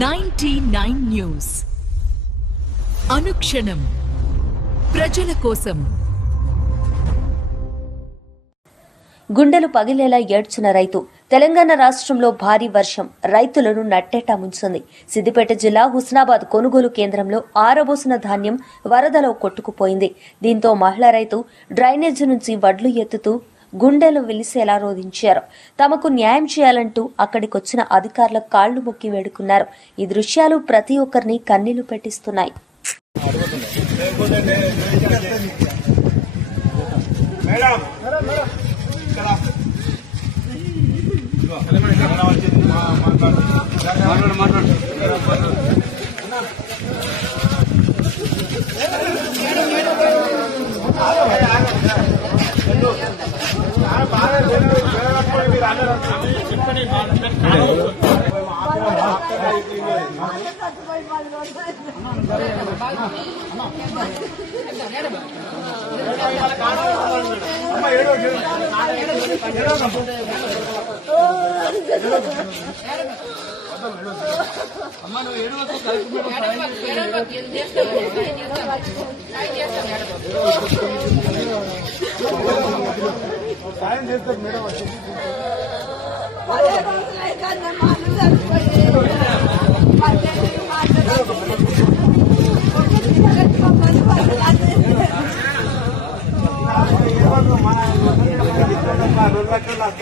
99 news అనుక్షణం ప్రజల కోసం. గుండెలు పగిలేలా ఏడ్చిన రైతు. తెలంగాణ రాష్ట్రంలో భారీ వర్షం రైతులను నట్టేటా ముంచింది. సిద్దిపేట జిల్లా హుస్నాబాద్ కొనుగోలు కేంద్రంలో ఆరబోసిన ధాన్యం వరదలో కొట్టుకుపోయింది. దీంతో మహిళా రైతు డ్రైనేజీ నుంచి వడ్లు ఎత్తుతూ గుండెలు విలిసేలా రోధించారు. తమకు న్యాయం చేయాలంటూ అక్కడికొచ్చిన అధికారుల కాళ్లు మొక్కి వేడుకున్నారు. ఈ దృశ్యాలు ప్రతి ఒక్కరిని కన్నీళ్లు పెట్టిస్తున్నాయి. సాయం చేస్తారు మేడం.